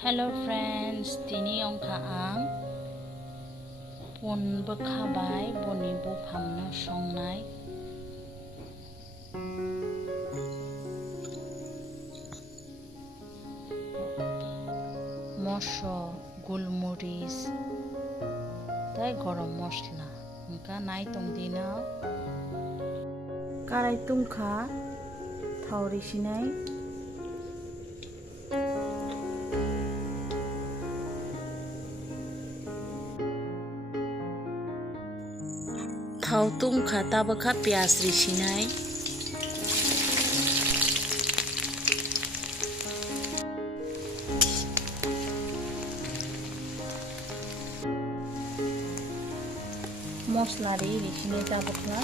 Hello friends, tini ongkha ang poon bwkha bai boni buphamno songnai moso gulmoric tai gorom mosla hingka nai tongdina karai tungkha thau risinai thau tungkha tabakha pyas risinai mosla ri risinai tabakha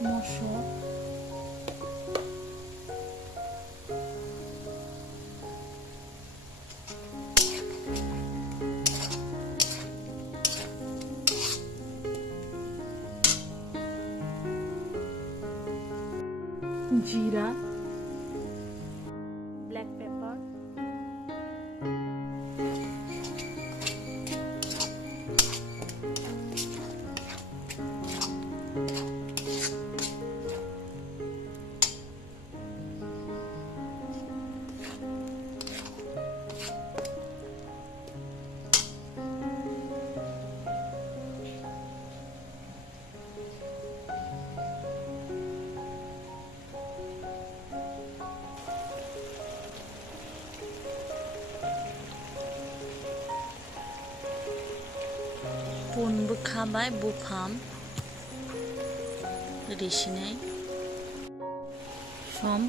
moso jeera black pepper poon bwkha bai bupham risinai som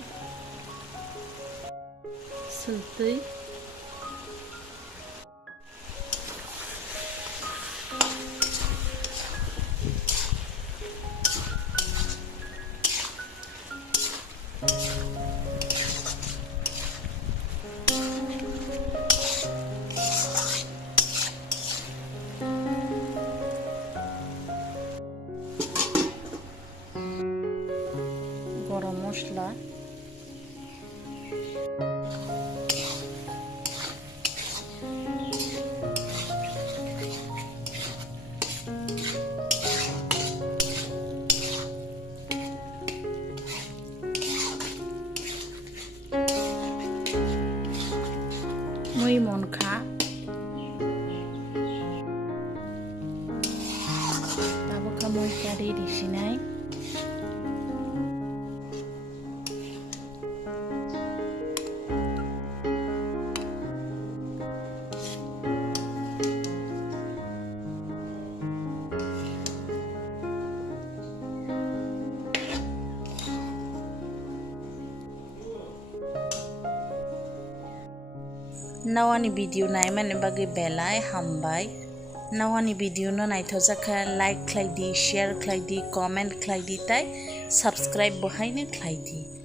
sultui gorom mosla mui monkha tabakha mui kari risinai nawani video naimani bagi belai hambai nawani video no naithokjaka like khlaidi share khlaidi comment khlaidi tai subscribe bo haine khlaidi।